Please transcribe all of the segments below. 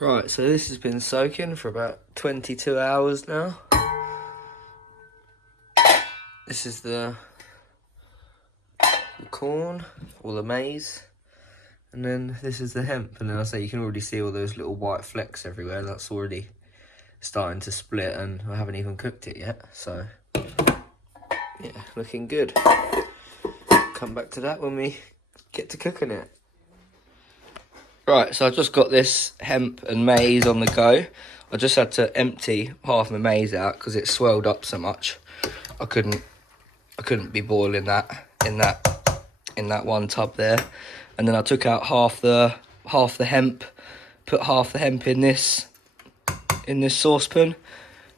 Right, so this has been soaking for about 22 hours now. This is the corn, or the maize, and then this is the hemp. And then I say you can already see all those little white flecks everywhere. That's already starting to split, and I haven't even cooked it yet. So, yeah, looking good. Come back to that when we get to cooking it. Right, so I've just got this hemp and maize on the go. I just had to empty half my maize out because it swelled up so much. I couldn't be boiling that in that one tub there. And then I took out half the hemp, put half the hemp in this saucepan, and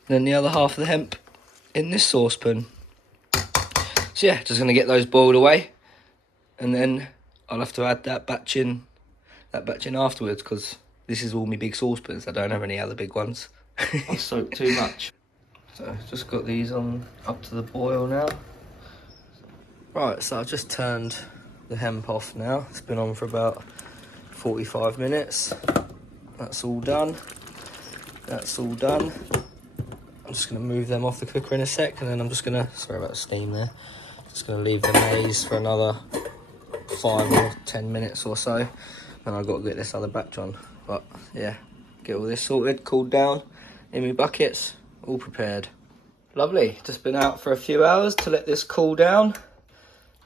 then the other half of the hemp in this saucepan. So yeah, just gonna get those boiled away, and then I'll have to add that batch in afterwards, because this is all my big saucepans. I don't have any other big ones. I soak too much. So just got these on up to the boil now. Right, so I've just turned the hemp off now. It's been on for about 45 minutes. That's all done. That's all done. I'm just going to move them off the cooker in a sec, and then I'm just going to, sorry about the steam there, just going to leave the maize for another 5 or 10 minutes or so. And I've got to get this other batch on. But yeah, get all this sorted, cooled down in my buckets, all prepared. Lovely, just been out for a few hours to let this cool down.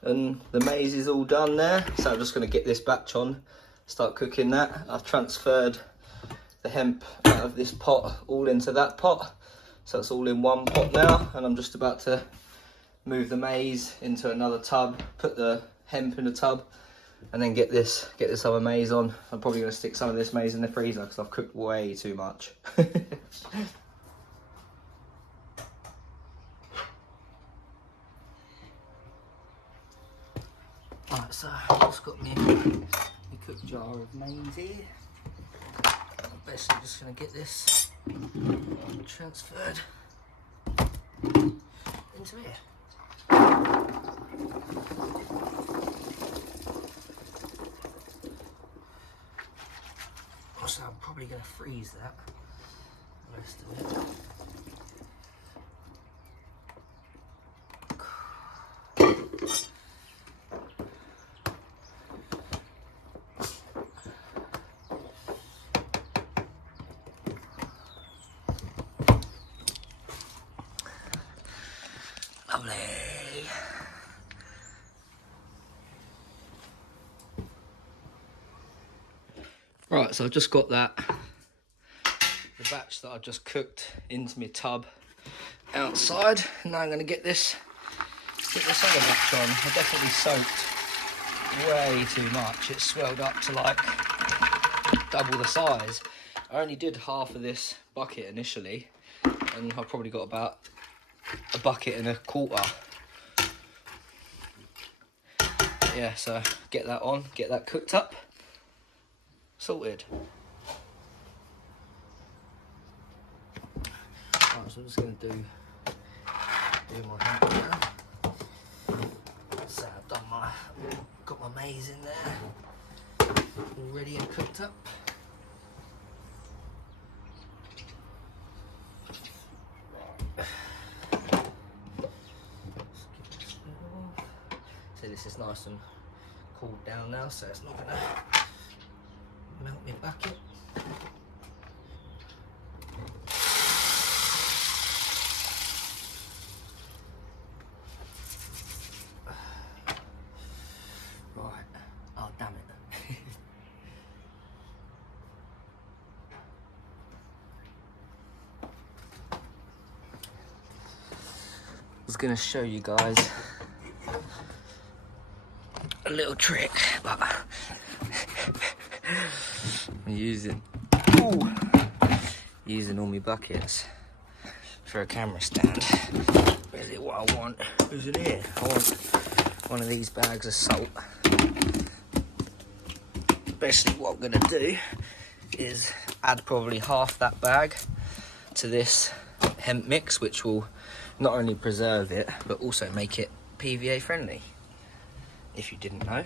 And the maize is all done there. So I'm just going to get this batch on, start cooking that. I've transferred the hemp out of this pot all into that pot. So it's all in one pot now. And I'm just about to move the maize into another tub, put the hemp in the tub, and then get this other maize on. I'm probably going to stick some of this maize in the freezer because I've cooked way too much. Right, so I've just got my cooked jar of maize here. I'm basically just going to get this transferred into here. So I'm probably going to freeze that, the rest of it. Lovely. Right, so I've just got the batch that I just cooked into my tub outside. Now I'm going to get this other batch on. I definitely soaked way too much. It swelled up to like double the size. I only did half of this bucket initially, and I've probably got about a bucket and a quarter. Yeah, so get that on, get that cooked up, sorted. Right, so I'm just going to do my hemp now. So I've got my maize in there, all ready and cooked up. So this is nice and cooled down now, so it's not going to melt my bucket. Right, oh damn it. I was going to show you guys a little trick, but I'm using all my buckets for a camera stand. Is it what I want? Is it here? I want one of these bags of salt. Basically what I'm going to do is add probably half that bag to this hemp mix, which will not only preserve it but also make it PVA friendly, if you didn't know.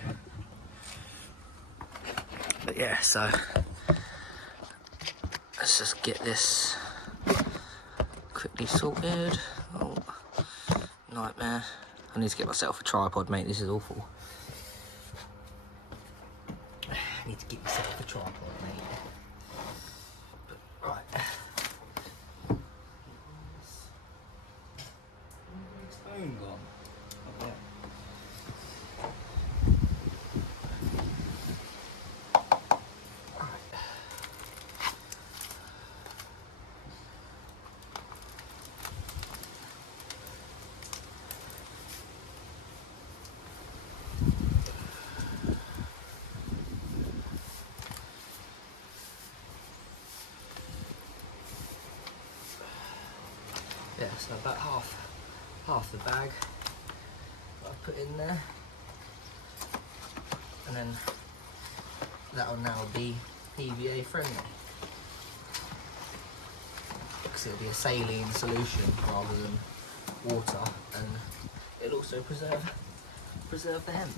But yeah, so let's just get this quickly sorted. Oh, nightmare. I need to get myself a tripod, mate, this is awful. I need to get myself a tripod, mate. But, right. Where's the phone gone? Oh, yeah. Yeah, so about half the bag that I put in there, and then that will now be PVA friendly because it'll be a saline solution rather than water, and it'll also preserve the hemp.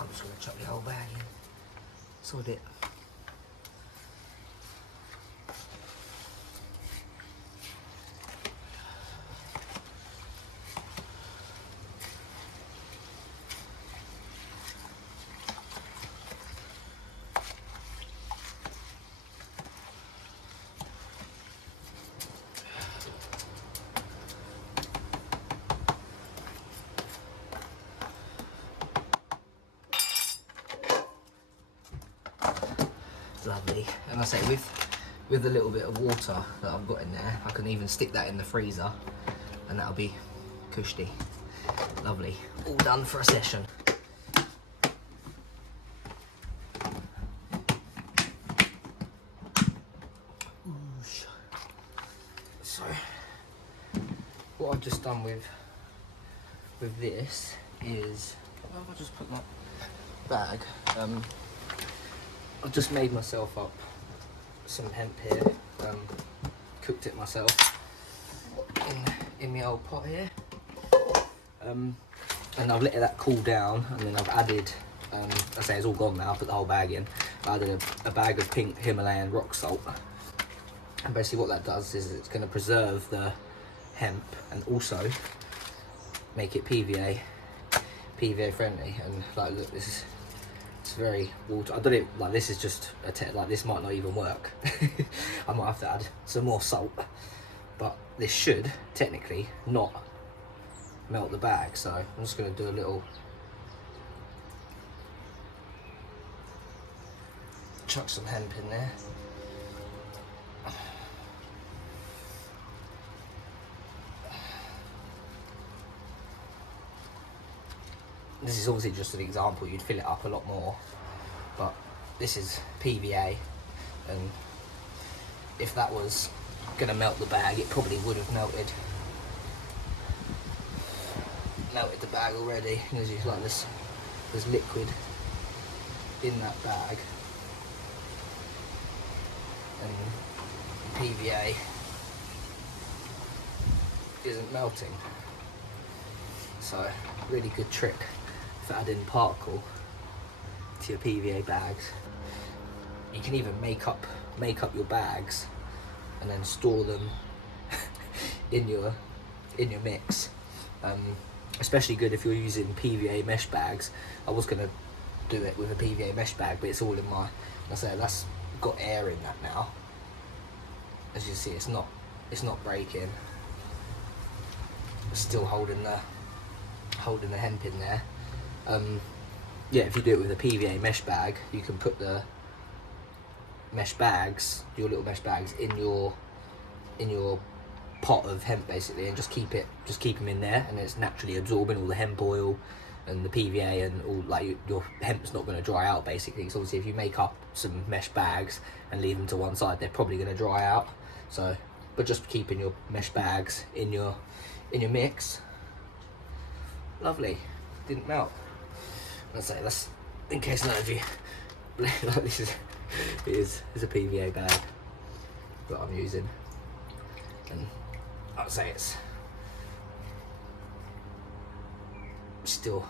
I'm just going to chuck the whole bag in, sod it. Lovely, and I say with a little bit of water that I've got in there, I can even stick that in the freezer and that'll be cushy. Lovely, all done for a session. So what I've just done with this is, I'll just put that bag. I've just made myself up some hemp here, cooked it myself in my old pot here, and I've let that cool down, and then I've added, I say it's all gone now, I put the whole bag in, I added a bag of pink Himalayan rock salt, and basically what that does is it's going to preserve the hemp and also make it PVA friendly. And like, look, this is, it's very water. I don't know, like this is just a like this might not even work. I might have to add some more salt, but this should technically not melt the bag. So I'm just going to do a little chuck some hemp in there. This is obviously just an example, you'd fill it up a lot more, but this is PVA, and if that was going to melt the bag, it probably would have melted the bag already. As you like, there's liquid in that bag, and PVA isn't melting. So really good trick for adding particle to your PVA bags. You can even make up your bags and then store them in your mix. Especially good if you're using PVA mesh bags. I was gonna do it with a PVA mesh bag, but it's all in my, I say that's got air in that now. As you see, it's not breaking. It's still holding the hemp in there. Yeah, if you do it with a PVA mesh bag, you can put the mesh bags, your little mesh bags, in your pot of hemp basically, and just keep them in there, and it's naturally absorbing all the hemp oil and the PVA and all. Like your hemp's not going to dry out basically. So obviously, if you make up some mesh bags and leave them to one side, they're probably going to dry out. So, but just keeping your mesh bags in your mix. Lovely, didn't melt. I'll say that's in case none of you like this is a PVA bag that I'm using, and I'll say it's still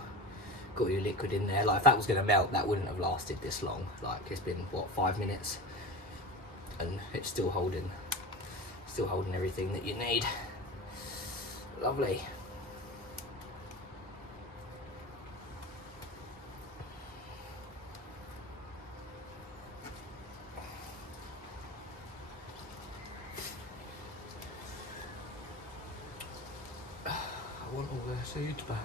got your liquid in there. Like if that was going to melt, that wouldn't have lasted this long. Like it's been what, 5 minutes, and it's still holding everything that you need. Lovely. I want all the seeds back.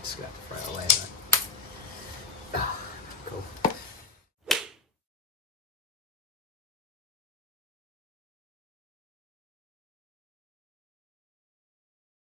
Just gonna have to throw it away though.